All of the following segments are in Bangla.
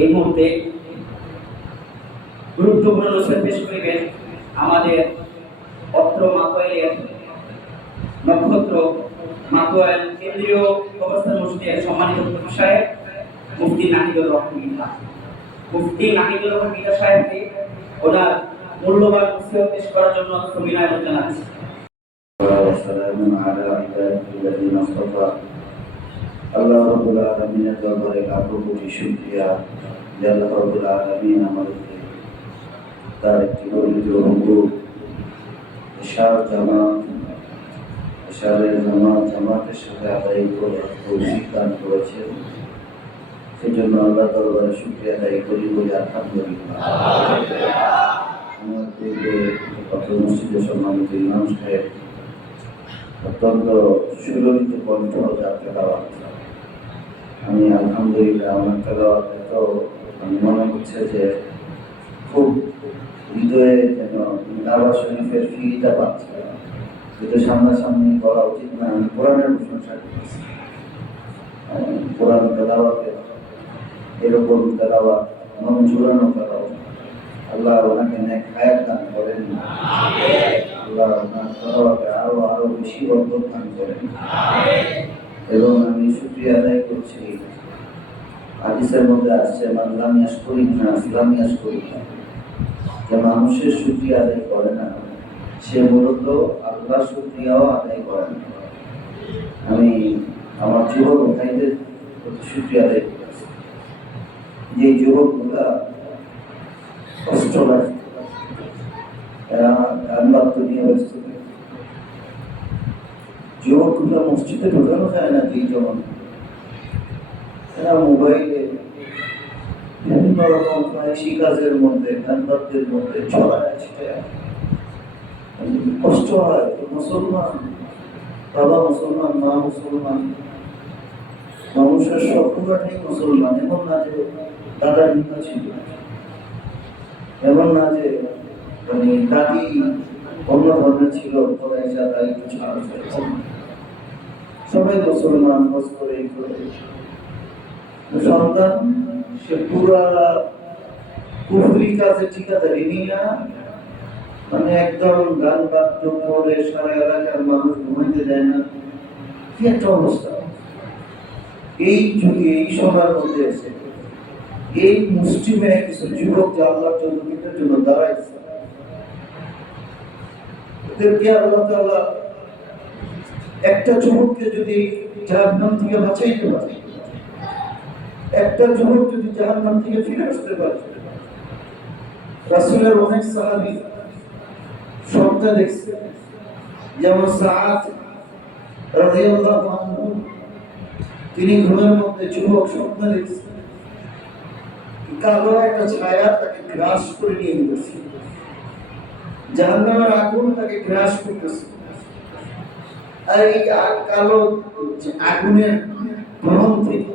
এই মুহূর্তে গুরুত্বপূর্ণ নসিহত পেশ করিবেন আমাদের অত্র মাতোয়াইলের নক্ষত্র মাতোয়াইল কেন্দ্রীয় কবরস্থান মসজিদের সম্মানিত মুফতি সাহেব মুফতি নাহিদুর রহমান মিতা। মুফতি নাহিদুর রহমান মিতা সাহেবকে ওনার মূল্যবান নসিহত পেশ করার জন্য সবিনয় অনুরোধ জানাচ্ছি। আল্লাহ রাব্বুল আলামিনের দরবারে লাখো কোটি শুকরিয়া যে আল্লাহ রাব্বুল আলামিন আমাদেরকে তার একটি পবিত্র হুকুম জামাতের সাথে আদায় করার তৌফিক দান করেছেন। সেজন্য আল্লাহ দরবারে শুকরিয়া আদায় করি বলে আলহামদুলিল্লাহ। আমার পূর্বে অত্র মসজিদের সম্মানিত ইমাম সাহেব অত্যন্ত সুললিত কণ্ঠ যার তেলাওয়াত, আমি আলহামদুলিল্লাহ আমার তেলাওয়াত এত মনে হচ্ছে যে খুব হৃদয়ে যেন কাবা শরীফের ফিরিটা পাচ্ছে। যেটা সামনাসামনি করা উচিত না, আমি কোরআনের প্রশংসা করতেছি। কোরআন তেলাওয়াতে এরকম তেলাওয়াত মন জুড়ানো তেলাওয়াত, আল্লাহ ওনাকে নেক হায়াত দান করেন, আল্লাহ ওনার তেলাওয়াতে আরো বেশি বরকত দান করেন। এবং আমি শুকরিয়া আদায় করছি, হাদিসের মধ্যে আসছে মান ইয়াশকুরিন নাস লাম ইয়াশকুরিল্লাহ, যে মানুষের শুকরিয়া আদায় করে না সে মূলত আল্লাহর শুকরিয়াও আদায় করে না। আমি আমার যুবক ভাইদের প্রতি শুকরিয়া আদায় করছি, যে যুবকগুলা কষ্ট লাগে, এরা গান বাদ্য নিয়ে ব্যস্ত থাকে। যুবকগুলা মসজিদে ঢোকানো যায় না, যেই যেমন এরা মোবাইলে বিভিন্ন রকম ফাহিশি কাজের মধ্যে গান বাদ্যের মধ্যে ছড়ায় ছিটায়। কষ্ট হয়। মুসলমান বাবা মুসলমান, মা মুসলমান, মানুষের সবগুলোটাই মুসলমান। এমন না যে দাদা হিন্দু ছিল, এমন না যে মানে দাদি অন্য ধর্মের ছিল, তাই একটু ছাড়া সবাই মুসলমান। হজ করে সন্তান সে পুরা কুফরি কাজে ঠিকাদারি নিয়ে মানে একদম গান বাদ্য করে সারা এলাকার মানুষ ঘুমাইতে দেয় না। কি একটা অবস্থা! এই যুগে এই সময়ের মধ্যে এসে এই মুসলিমে কিছু যুবক যে আল্লাহর জন্য দিনের জন্য দাঁড়াইছে, ওদেরকে আল্লাহ তাআলা একটা যুবককে যদি জাহান্নাম থেকে বাঁচাইতে পারে, একটা যুবক যদি জাহান্নাম থেকে ফিরে আসতে পারে। রাসূলের অনেক সাহাবী স্বপ্ন দেখছে, যেমন সাআদ রাদিয়াল্লাহু আনহু, তিনি ঘুমের মধ্যে যুবক স্বপ্ন দেখছে কালো একটা ছায়া তাকে গ্রাস করে নিয়ে গেছে, জাহান্নামের আগুন তাকে গ্রাস করতেছে। আর এই কালো আগুনের গ্রহণ থেকে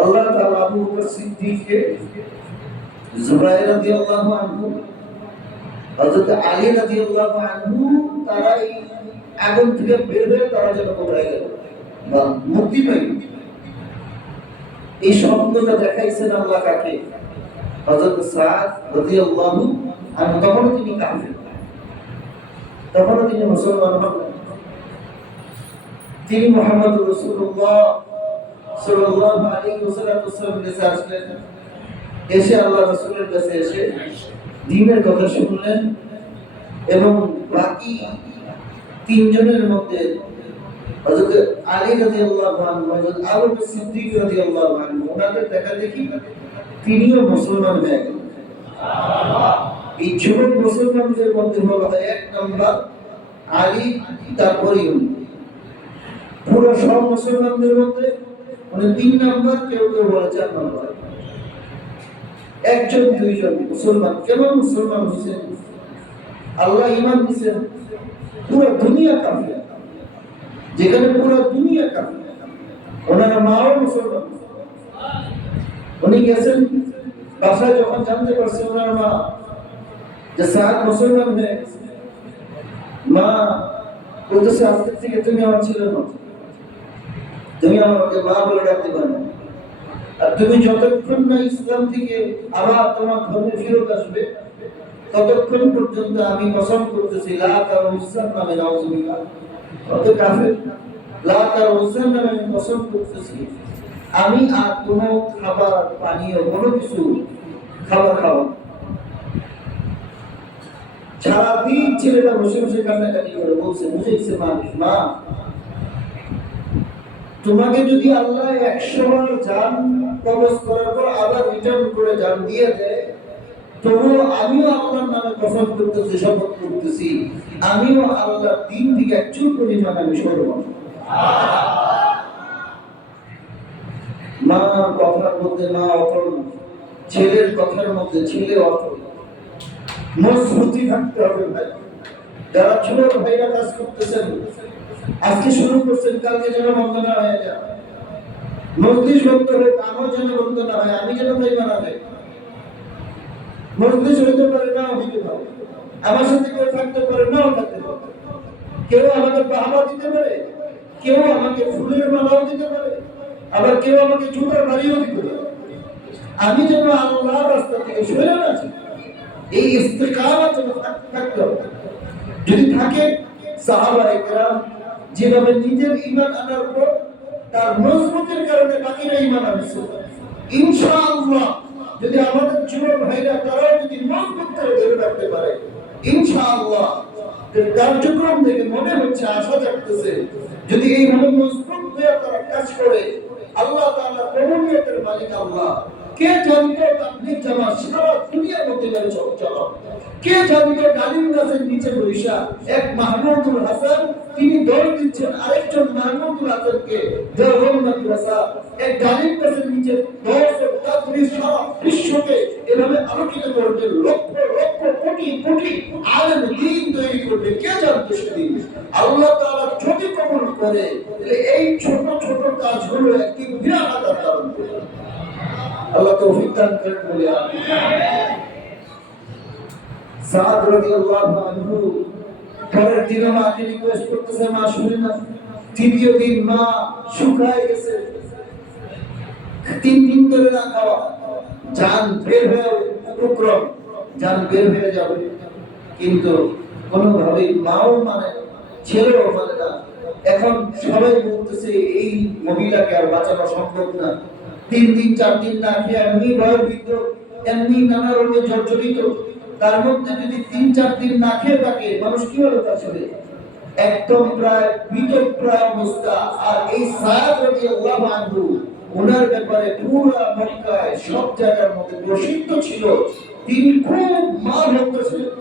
আল্লাহ তাআলা আবু বকর সিদ্দিককে, জুবাইর রাদিয়াল্লাহু আনহু, হযরত আলী রাদিয়াল্লাহু আনহু, তারা এই আগুন থেকে বের হয়ে তারা যেন কোথায় গেল বা মুক্তি পাইল। এই স্বপ্নটা দেখাইছেন আল্লাহ কাকে? হযরত সাদ রাদিয়াল্লাহু আনহু। তখনও তিনি কাফের, তখনও তিনি মুসলমান হন না। তিনি মুহাম্মদ রাসূলুল্লাহ সাল্লাল্লাহু আলাইহি ওয়াসাল্লামের কাছে আসলেন। এসে আল্লাহ রাসূলের কাছে এসে দ্বীনের কথা শুনলেন এবং বাকি তিনজনের মধ্যে হযরত আলী রাদিয়াল্লাহু আনহু, হযরত আবু বকর সিদ্দিক রাদিয়াল্লাহু আনহু, ওনাদের দেখা দেখি তিনিও মুসলমান হয়ে গেলেন। এই যুবক মুসলমানদের মধ্যে বলা হয় এক নাম্বার আলী, তারপরে পুরো সব মুসলমানদের মধ্যে মানে 3 নাম্বার, কেউ কেউ বলে 4 নাম্বার। একজন দুইজন মুসলমান। কেমন মুসলমান হয়েছেন? আল্লাহ ঈমান দিয়েছেন। পুরো দুনিয়া কাফের, যেখানে পুরো দুনিয়া কাফের, ওনারা মাও মুসলমান। উনি গেছেন বাসায়, যখন জানতে পারছে ওনার মা যে সাদ মুসলমান হয়ে গেছে, মা বলতেছে আজকে থেকে তুমি আমার ছেলে নও, তুমি আমাকে মা বলে ডাকতে পারো। আর তুমি যতক্ষণ না ইসলাম থেকে আবার তোমার ধর্মে ফেরত আসবে ততক্ষণ পর্যন্ত আমি কসম করতেছি লা তার উজ্জার নামে নাউজুবিল্লাহ কত কাফের লা তার উজ্জার নামে আমি কসম করতেছি আমি আর কোনো খাবার পানীয় কোনো কিছু খাবার খাবো না। সারাদিন ছেলেটা বসে বসে কান্নাকাটি করে বলছে বুঝেছে মানুষ মা তোমাকে যদি আল্লাহ 100 বার জান কবজ করার পর আবার রিটার্ন করে জান দিয়ে দেয় তবুও আমিও আল্লাহর নামে কসম করতেছি শপথ করতেছি আমিও আল্লাহর দিন থেকে এক চুল পরিমাণ আমি সরব না। মা কথার মধ্যে মা অটল ছেলের কথার মধ্যে ছেলে অটল মজবুতি থাকতে হবে ভাই যারা ছোট ভাইরা কাজ করতেছেন আজকে শুরু করছেন কালকে যেন বন্ধ না হয়ে যায় মজলিস বন্ধ হোক আমার যেন বন্ধ না হয় আমি যেন ভাই মারা যাই মজলিস হইতে পারে নাও হইতে পারে আমার সাথে কেউ থাকতে পারে নাও থাকতে পারে কেউ আমাকে বাহাবা দিতে পারে কেউ আমাকে ফুলের মালাও দিতে পারে আবার কেউ আমাকে জুতার বাড়িও দিতে পারে আমি যেন আল্লাহর রাস্তা থেকে সরে না যাই এই ইস্তেকামত থাকতে হবে যদি থাকে সাহাবায়ে কেরাম যেভাবে নিজের ঈমান আনার পর তার মজবুতের কারণে বাকিরা ঈমান আনছে ইনশাআল্লাহ যদি আমাদের যুবক ভাইরা তারাও যদি মজবুত করে ধরে রাখতে পারে ইনশাআল্লাহ কার্যক্রম থেকে মনে হচ্ছে আশা জাগতেছে যদি এইভাবে মজবুত হয়ে তারা কাজ করে আল্লাহ তাআলা কবুলিয়তের মালিক আল্লাহ কে জানতো তাবলীগ জামাত সারা দুনিয়ার মধ্যে চলো কে জানতো ডালিম গাছের নিচে বৈশা এক মাহমুদুল হাসান তিনি দৌড় দিচ্ছেন আরেকজন মাহমুদুল হাসানকে দেওবন্দ মাদ্রাসা এক ডালিম গাছের নিচে 10 তাদরিস সারা বিশ্বকে এভাবে আলোকিত করবে লক্ষ লক্ষ কোটি কোটি আলেম দ্বীন তৈরি করবে কে জানতো সেদিন আল্লাহ তাআলা যদি কবুল করে তাহলে এই ছোট ছোট কাজগুলো একটি বিরাট আকার ধারণ করবে আল্লাহ তৌফিক দান করেন বলে আমিন। সাদ রাদিয়াল্লাহু আনহু পরের দিন মাকে রিকোয়েস্ট করতেছে মা শুনে না তৃতীয় দিন মা শুকায় গেছে 3 দিন ধরে না খাওয়া জান বের হয়ে উপক্রম জান বের হয়ে যাবে কিন্তু কোনোভাবেই মাও মানে ছেলেও মানে না এখন সবাই বলতেছে এই মহিলাকে আর বাঁচানো সম্ভব না 3 দিন 4 দিন না খেয়ে এমনি ভয়ভীত এমনি নানা রোগে জর্জরিত তার মধ্যে যদি 3-4 দিন না খেয়ে থাকে মানুষ কিভাবে বাঁচবে একদম প্রায় মৃতপ্রায় অবস্থা আর এই সাদ রাদিয়াল্লাহু আনহু ওনার ব্যাপারে পুরো মক্কায় সব জায়গার মধ্যে প্রসিদ্ধ ছিল তিনি খুব মা ভক্ত ছিলেন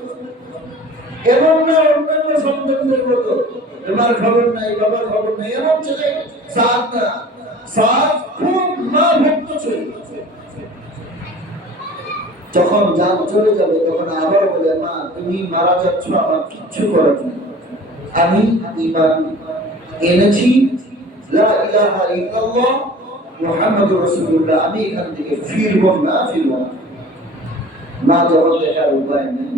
এবং না অন্যান্য সন্তানদের মতো আমার খবর নাই বাবার খবর নাই এমন ছেলে সাদ না সাদ খুব মা ভক্ত ছিল যখন জান চলে যাবে তখন আবার বলে মা তুমি মারা যাচ্ছ আমার কিচ্ছু করার নেই আমি ঈমান এনেছি লা ইলাহা ইল্লাল্লাহ মুহাম্মাদুর রাসূলুল্লাহ আমি এখান থেকে ফিরব না মা যখন দেখার উপায় নেই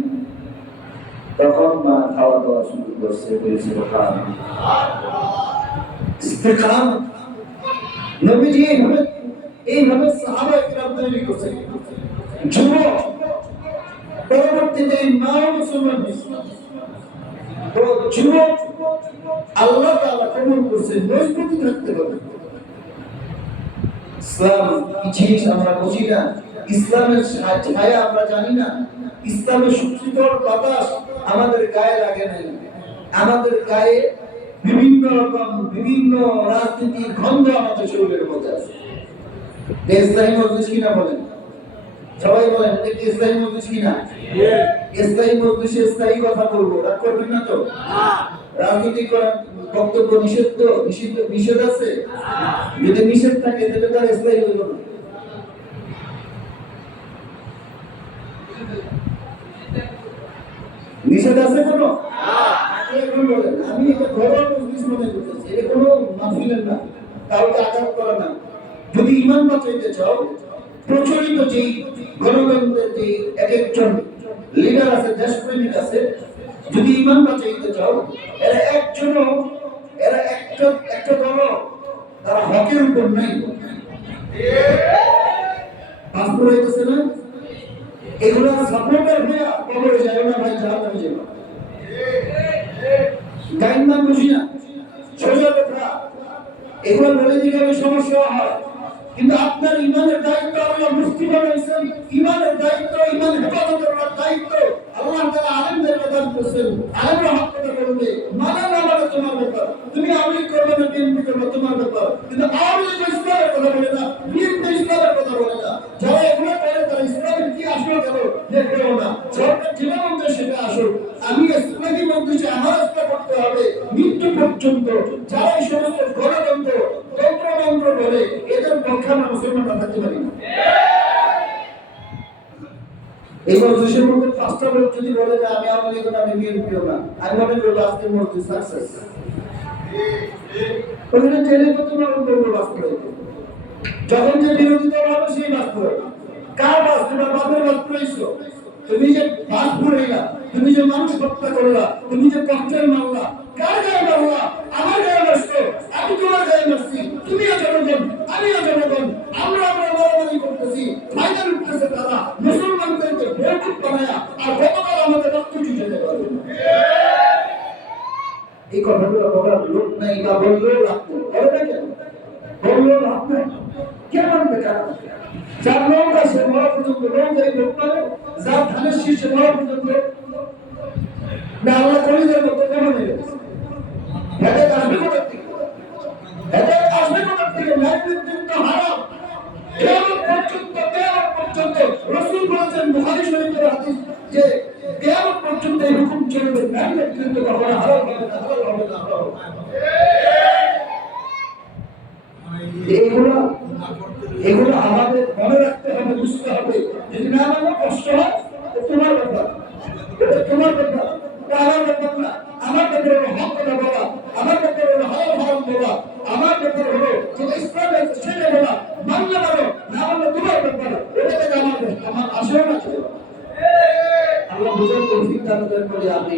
তখন মা খাওয়া দাওয়া শুরু করছে বলছে ইস্তেকাম নবীজি এইভাবে সাহাবায়ে কেরাম তৈরি করছেন যুবক পরবর্তীতে মা মুসলমান তো যুবক আল্লাহ তাআলা কবুল করছে মজবুত থাকতে হবে ইসলাম কি জিনিস আমরা বুঝি না ইসলামের ছায়া আমরা জানি না ইসলামের সুশীতল বাতাস আমাদের গায়ে লাগে নাই আমাদের গায়ে বিভিন্ন রকম বিভিন্ন রাজনীতির গন্ধ আমাদের শরীরের মধ্যে আছে ইসলামী মজলিস কিনা বলেন সবাই বলেন এটা কি ইসলামী মজলিস কিনা ইসলামী মজলিসে ইসলামী কথা বলবো রাগ করবেন না তো রাজনীতি করার বক্তব্য নিষেধ আছে যদি নিষেধ থাকে তাহলে তার ইসলামী হলো না নিষেধ আছে কোনো এখন বলেন আমি এটা ঘরোয়া মজলিস মনে করতেছি এটা কোনো মাহফিলের না কাউকে আঘাত করা না যদি ঈমান বাঁচাইতে চাও প্রচলিত যেই গণতন্ত্রের যে একজন লিডার আছে দেশপ্রেমিক আছে যদি ঈমান বাঁচাইতে চাও এরা একটা দল তারা হকের উপর নাই ঘুরাইতেছে না, এগুলো সাপোর্টার হইয়া কবরে যায় না ভাই, জাহান্নামে যাবে। গাইন মান বুঝি না, সোজা কথা, এগুলো বলে দিলে সমস্যা হয়। কিন্তু আপনার ইমানের দায়িত্ব আল্লাহ মুফতি বানাইছেন, ইমানের দায়িত্ব, ইমান হেফাজত করার দায়িত্ব আল্লাহ তাআলা আলেমদের প্রদান করেছেন। আলেমরা হক কথা বলবে, মানে না মানে তোমার ব্যাপার, তুমি আওয়ামী করবে না বিএনপি করবে তোমার ব্যাপার, কিন্তু আওয়ামী লীগ ইসলামের কথা বলে না, বিএনপি ইসলামের কথা বলে না। যারা এগুলো করে তারা ইসলামের কি আসলো কেন দেখবেও না, সরকার যেটা বলতে সেটা আসুক। আমি ইসলামী বলতেছি আমার রাস্তা করতে হবে মৃত্যু পর্যন্ত। যারা এই সমস্ত গণতন্ত্র তন্ত্রমন্ত্র বলে এদের পক্ষে আমরা মুসলমানরা থাকতে পারি না। এবার দেশের মধ্যে 5টা লোক যদি বলে যে আমি আওয়ামী লীগ না, আমি বিএনপিও না, আমি মনে করি আজকে মধ্যে সাকসেস। ওখানে জেলে কত করবো বাস্তবায়িত, যখন যে বিরোধী দল হবে সেই বাস্তবায়িত। কার বাস? তোমার বাপের বাস করেছো, তুমি যে বাস ঘুরাইলা, তুমি যে মানুষ হত্যা করলা, তুমি যে ককটেল মারলা, কার গায়ে মারলা? আমার গায়ে মারছো, আমি তোমার গায়ে মারছি, তুমিও জনগণ আমিও জনগণ, আমরা মারামারি করতেছি, ফাইনাল উঠতেছে তারা মুসলমানদেরকে বেকুব বানায়া, আর গতকাল আমাদের রক্ত চুষে দেওয়া। এই কথাগুলো বলার লোক নাই, বা বললেও লাভ নেই, বলে না কেন? বললেও লাভ নাই, কেমন বেকার? যার লোক আছে মরা পর্যন্ত লোক এই লোক পাবে, যার ধানের শীর্ষে মরা পর্যন্ত না, আল্লাহ কলিদের মতো কেমন হয়ে গেছে? হেদায়েত আসবে কোথা থেকে? হেদায়েত আসবে কোথা থেকে? নেতৃত্ব হারাম। কিয়ামত পর্যন্ত রাসূল বলেছেন, বুখারী শরীফের হাদিস, যে কিয়ামত পর্যন্ত এই হুকুম চলবে, নেতৃত্ব কখনো হারাম হবে না, হালাল হবে না। এগুলো আমাদের মনে রাখতে হবে, বুঝতে হবে। যদি না মানে কষ্ট হয় তোমার ব্যাপার, তোমার ব্যাপার, আমার ব্যাপার না। আমার ব্যাপার হলো হক কথা বলা, আমার ব্যাপার হলো হালাল হারাম বলা, আমার ব্যাপার হলো যেটা ইসলামে আছে সেটা বলা। মানলে মানো, না মানলে তোমার ব্যাপার। এটা থেকে আমার আসেও না। আল্লাহ বুঝার তৌফিক দান করেন বলে আমি